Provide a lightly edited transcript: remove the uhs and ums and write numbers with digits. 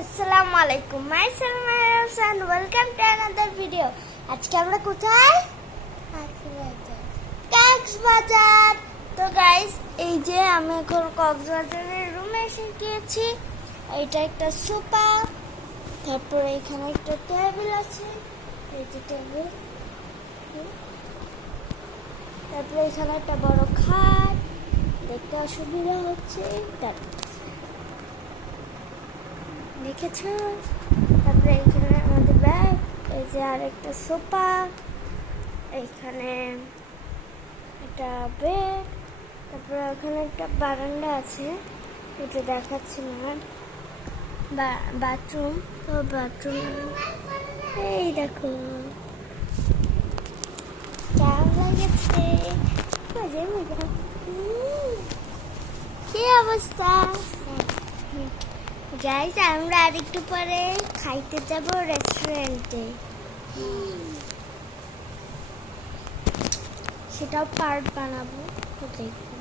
আসসালামু আলাইকুম my self and welcome to another video. আজকে আমরা কোথায়? কক্সবাজার। তো গাইস, এই যে আমি এখন কক্সবাজারের রুমে এসে গিয়েছি। এইটা একটা সোফা, তারপরে এখানে একটা টেবিল আছে, এই যে টেবিল, তারপরে এখানে একটা বড় খাট, দেখতে অসুবিধা হচ্ছে, দেখেছো? তারপরে এখানে আমাদের ব্যাগ, এই যে আর একটা সোফা, এইখানে একটা বেড, তারপরে ওখানে একটা বারান্দা আছে, এটা দেখাচ্ছি না, বাথরুম। তো বাথরুম এই দেখো কেমন লাগছে, কি অবস্থা গাইস। আমরা আরেকটু পরে খাইতে যাব রেস্টুরেন্টে, সেটাও পার্ট বানাবো, তো দেখো।